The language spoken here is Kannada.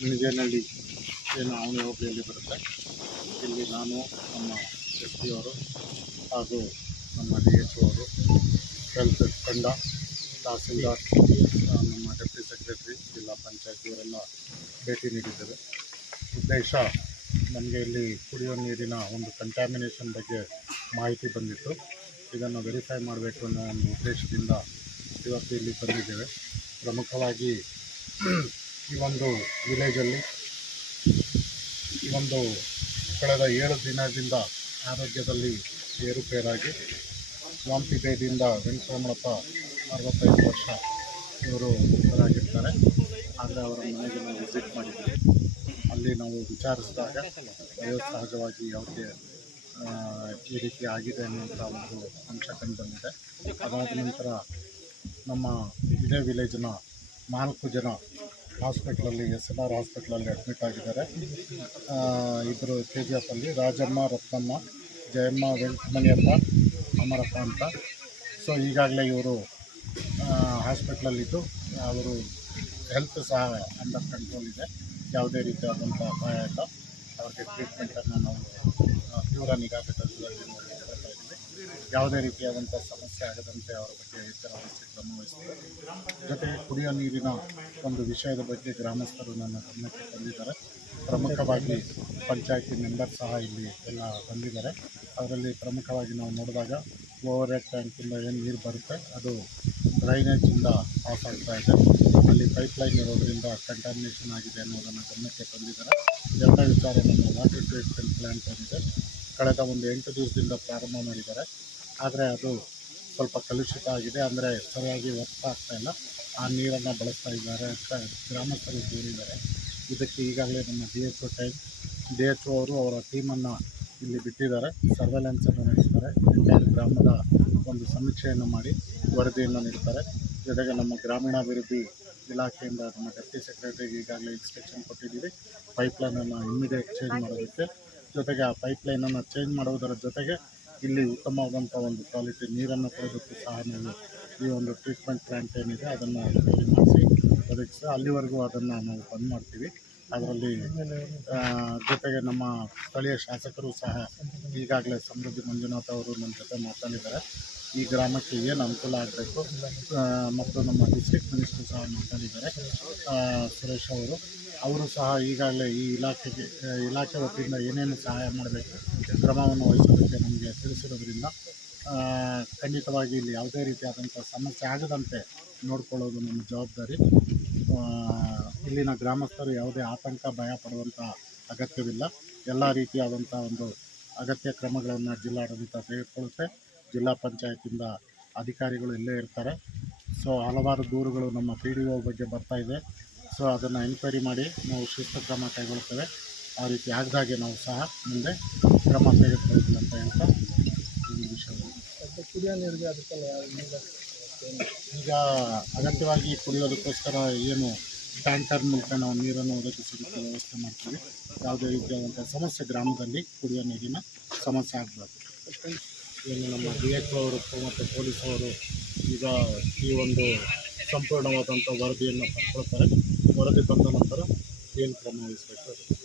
ಮಿಣಿಗೇನಹಳ್ಳಿ ಏನು ಅವನಿ ಹೋಬಳಿಯಲ್ಲಿ ಬರುತ್ತೆ. ಇಲ್ಲಿ ನಾನು ನಮ್ಮ ಅವರು ಹಾಗೂ ನಮ್ಮ ಡಿ ಎಚ್ ಅವರು ಹೆಲ್ತ್ ತಂಡ ತಹಸೀಲ್ದಾರ್, ನಮ್ಮ ಡೆಪ್ಟಿ ಸೆಕ್ರೆಟ್ರಿ ಜಿಲ್ಲಾ ಪಂಚಾಯತ್ ಇವರೆಲ್ಲ ಭೇಟಿ ನೀಡಿದ್ದೇವೆ. ಉದ್ದೇಶ ನಮಗೆ ಇಲ್ಲಿ ಕುಡಿಯೋ ನೀರಿನ ಒಂದು ಕಂಟ್ಯಾಮಿನೇಷನ್ ಬಗ್ಗೆ ಮಾಹಿತಿ ಬಂದಿತ್ತು. ಇದನ್ನು ವೆರಿಫೈ ಮಾಡಬೇಕು ಅನ್ನೋ ಒಂದು ಉದ್ದೇಶದಿಂದ ಇವತ್ತು ಇಲ್ಲಿ ಬಂದಿದ್ದೇವೆ. ಪ್ರಮುಖವಾಗಿ ಈ ಒಂದು ವಿಲೇಜಲ್ಲಿ ಈ ಒಂದು ಕಳೆದ ಏಳು ದಿನದಿಂದ ಆರೋಗ್ಯದಲ್ಲಿ ಏರುಪೇರಾಗಿ ವಾಂತಿ ಬೇದಿಯಿಂದ ವೆಂಕಟರಮಣಪ್ಪ ಅರವತ್ತೈದು ವರ್ಷ ಇವರು ಆಗಿರ್ತಾರೆ ಆದರೆ ಅವರ ಮನೆಗೆ ನಾವು ವಿಸಿಟ್ ಮಾಡಿದ್ವಿ. ಅಲ್ಲಿ ನಾವು ವಿಚಾರಿಸಿದಾಗ ವಯೋಸಹಜವಾಗಿ ಅವ್ರಿಗೆ ಈ ರೀತಿ ಆಗಿದೆ ಅನ್ನುವಂಥ ಒಂದು ಅಂಶ ಕಂಡು ಬಂದಿದೆ ಅದಾದ ನಂತರ ನಮ್ಮ ಇದೇ ವಿಲೇಜ್ನ ನಾಲ್ಕು ಜನ ಹಾಸ್ಪಿಟ್ಲಲ್ಲಿ, ಎಸ್ ಎನ್ ಆರ್ ಹಾಸ್ಪಿಟ್ಲಲ್ಲಿ ಅಡ್ಮಿಟ್ ಆಗಿದ್ದಾರೆ. ಇಬ್ಬರು ಕೆ ಜಿ ಎಫಲ್ಲಿ ರಾಜಮ್ಮ, ರತ್ನಮ್ಮ, ಜಯಮ್ಮ ವೆಂಕಟಮಣಿಯಪ್ಪ ಅಮರಪ್ಪ ಅಂತ. ಸೊ ಈಗಾಗಲೇ ಇವರು ಹಾಸ್ಪಿಟ್ಲಲ್ಲಿದ್ದು, ಅವರು ಹೆಲ್ತ್ ಸಹ ಅಂಡರ್ ಕಂಟ್ರೋಲ್ ಇದೆ. ಯಾವುದೇ ರೀತಿಯಾದಂಥ ಅಪಾಯ ಇಲ್ಲ. ಅವ್ರಿಗೆ ಟ್ರೀಟ್ಮೆಂಟನ್ನು ನಾವು ತೀವ್ರ ನಿಗಾ ಇದ್ದೀವಿ. ಯಾವುದೇ ರೀತಿಯಾದಂಥ ಸಮಸ್ಯೆ ಆಗದಂತೆ ಅವರ ಬಗ್ಗೆ ಎಚ್ಚರ ವಹಿಸಿ ಕ್ರಮ ವಹಿಸ್ತೀವಿ. ಜೊತೆಗೆ ಕುಡಿಯೋ ನೀರಿನ ಒಂದು ವಿಷಯದ ಬಗ್ಗೆ ಗ್ರಾಮಸ್ಥರು ನನ್ನ ಗಮನಕ್ಕೆ ತಂದಿದ್ದಾರೆ. ಪ್ರಮುಖವಾಗಿ ಪಂಚಾಯಿತಿ ಮೆಂಬರ್ ಸಹ ಇಲ್ಲಿ ಎಲ್ಲ ಬಂದಿದ್ದಾರೆ. ಅದರಲ್ಲಿ ಪ್ರಮುಖವಾಗಿ ನಾವು ನೋಡಿದಾಗ ಓವರ್ ಹೆಡ್ ಟ್ಯಾಂಕಿಂದ ಏನು ನೀರು ಬರುತ್ತೆ, ಅದು ಡ್ರೈನೇಜಿಂದ ಪಾಸ್ ಆಗ್ತಾ ಇದೆ. ಅಲ್ಲಿ ಪೈಪ್ಲೈನ್ ಇರೋದ್ರಿಂದ ಕಂಟಾಮಿನೇಷನ್ ಆಗಿದೆ ಅನ್ನೋದನ್ನು ಗಮನಕ್ಕೆ ತಂದಿದ್ದಾರೆ. ಎಲ್ಲ ವಿಚಾರ ನಮ್ಮ ವಾಟರ್ ಟ್ರೀಟ್ಮೆಂಟ್ ಪ್ಲ್ಯಾಂಟ್ ಏನಿದೆ ಕಳೆದ ಒಂದು ಎಂಟು ದಿವಸದಿಂದ ಪ್ರಾರಂಭ ಮಾಡಿದ್ದಾರೆ. ಆದರೆ ಅದು ಸ್ವಲ್ಪ ಕಲುಷಿತ ಆಗಿದೆ. ಅಂದರೆ ಸರಿಯಾಗಿ ವರ್ಕ್ ಆಗ್ತಾ ಇಲ್ಲ. ಆ ನೀರನ್ನು ಬಳಸ್ತಾ ಇದ್ದಾರೆ ಅಂತ ಗ್ರಾಮಸ್ಥರು ದೂರಿದ್ದಾರೆ. ಇದಕ್ಕೆ ಈಗಾಗಲೇ ನಮ್ಮ D H O time, D H O ಅವರು ಅವರ ಟೀಮನ್ನು ಇಲ್ಲಿ ಬಿಟ್ಟಿದ್ದಾರೆ. ಸರ್ವೆಲೆನ್ಸನ್ನು ನಡೆಸ್ತಾರೆ ಎಂಟೈರ್ ಗ್ರಾಮದ ಒಂದು ಸಮೀಕ್ಷೆಯನ್ನು ಮಾಡಿ ವರದಿಯನ್ನು ನೀಡ್ತಾರೆ. ಜೊತೆಗೆ ನಮ್ಮ ಗ್ರಾಮೀಣಾಭಿವೃದ್ಧಿ ಇಲಾಖೆಯಿಂದ ನಮ್ಮ ಡೆಪ್ಟಿ ಸೆಕ್ರೆಟರಿಗೆ ಈಗಾಗಲೇ ಇನ್ಸ್ಟ್ರಕ್ಷನ್ ಕೊಟ್ಟಿದ್ದೀವಿ. ಪೈಪ್ಲೈನನ್ನು ಇಮ್ಮಿಡಿಯೇಟ್ ಚೇಂಜ್ ಮಾಡೋದಕ್ಕೆ. ಜೊತೆಗೆ ಆ ಪೈಪ್ಲೈನನ್ನು ಚೇಂಜ್ ಮಾಡುವುದರ ಜೊತೆಗೆ ಇಲ್ಲಿ ಉತ್ತಮವಾದಂಥ ಒಂದು ಕ್ವಾಲಿಟಿ ನೀರನ್ನು ಕೊಡೋದಕ್ಕೂ ಸಹ ನಾವು ಈ ಒಂದು ಟ್ರೀಟ್ಮೆಂಟ್ ಪ್ಲಾಂಟ್ ಏನಿದೆ, ಅದನ್ನು ಮಾಡಿಸಿ ಒದಗಿಸಿ, ಅಲ್ಲಿವರೆಗೂ ಅದನ್ನು ನಾವು ಬಂದ್ ಮಾಡ್ತೀವಿ. ಅದರಲ್ಲಿ ಜೊತೆಗೆ ನಮ್ಮ ಸ್ಥಳೀಯ ಶಾಸಕರು ಸಹ ಈಗಾಗಲೇ ಸಮೃದ್ಧಿ ಮಂಜುನಾಥ್ ಅವರು ನಮ್ಮ ಜೊತೆ ಮಾತಾಡಿದ್ದಾರೆ. ಈ ಗ್ರಾಮಕ್ಕೆ ಏನು ಅನುಕೂಲ ಆಗಬೇಕು ಮತ್ತು ನಮ್ಮ ಡಿಸ್ಟ್ರಿಕ್ಟ್ ಮಿನಿಸ್ಟರ್ ಸಹ ಮಾತಾಡಿದ್ದಾರೆ. ಸುರೇಶ್ ಅವರು ಅವರು ಸಹ ಈಗಾಗಲೇ ಈ ಇಲಾಖೆಗೆ ಇಲಾಖೆ ವತಿಯಿಂದ ಏನೇನು ಸಹಾಯ ಮಾಡಬೇಕು, ಕ್ರಮವನ್ನು ವಹಿಸೋದಕ್ಕೆ ನಮಗೆ ತಿಳಿಸಿರೋದ್ರಿಂದ ಖಂಡಿತವಾಗಿ ಇಲ್ಲಿ ಯಾವುದೇ ರೀತಿಯಾದಂಥ ಸಮಸ್ಯೆ ಆಗದಂತೆ ನೋಡಿಕೊಳ್ಳೋದು ನಮ್ಮ ಜವಾಬ್ದಾರಿ. ಇಲ್ಲಿನ ಗ್ರಾಮಸ್ಥರು ಯಾವುದೇ ಆತಂಕ, ಭಯ ಪಡುವಂಥ ಅಗತ್ಯವಿಲ್ಲ. ಎಲ್ಲ ರೀತಿಯಾದಂಥ ಒಂದು ಅಗತ್ಯ ಕ್ರಮಗಳನ್ನು ಜಿಲ್ಲಾಡಳಿತ ತೆಗೆದುಕೊಳ್ಳುತ್ತೆ. ಜಿಲ್ಲಾ ಪಂಚಾಯತಿಂದ ಅಧಿಕಾರಿಗಳು ಇಲ್ಲೇ ಇರ್ತಾರೆ. ಸೊ, ಹಲವಾರು ದೂರುಗಳು ನಮ್ಮ ಪಿ ಡಿ ಒ ಬಗ್ಗೆ ಬರ್ತಾ ಇದೆ. ಸೊ ಅದನ್ನು ಎನ್ಕ್ವೈರಿ ಮಾಡಿ ನಾವು ಶಿಸ್ತು ಕ್ರಮ ಕೈಗೊಳ್ತೇವೆ. ಆ ರೀತಿ ಆಗದಾಗೆ ನಾವು ಸಹ ಮುಂದೆ ಕ್ರಮ ತೆಗೆದುಕೊಳ್ತೀವಿ ಅಂತ ಹೇಳ್ತಾ ಕುಡಿಯೋ ನೀರಿಗೆ ಅದಕ್ಕೆಲ್ಲ ಈಗ ಅಗತ್ಯವಾಗಿ ಕುಡಿಯೋದಕ್ಕೋಸ್ಕರ ಏನು ಟ್ಯಾಂಕರ್ ಮೂಲಕ ನಾವು ನೀರನ್ನು ಒದಗಿಸೋದಕ್ಕೆ ವ್ಯವಸ್ಥೆ ಮಾಡ್ತೀವಿ. ಯಾವುದೇ ರೀತಿಯಾದಂಥ ಸಮಸ್ಯೆ ಗ್ರಾಮದಲ್ಲಿ ಕುಡಿಯೋ ನೀರಿನ ಸಮಸ್ಯೆ ಆಗಬಾರ್ದು. ಏನು ನಮ್ಮ ಡಿ ಎಚ್ ಅವರು ಮತ್ತು ಪೊಲೀಸ್ ಅವರು ಈಗ ಈ ಒಂದು ಸಂಪೂರ್ಣವಾದಂಥ ವರದಿಯನ್ನು ಪಡ್ಕೊಳ್ತಾರೆ. ವರದಿ ಬಂದ ನಂತರ ಏನು ಕ್ರಮ ವಹಿಸಬೇಕು?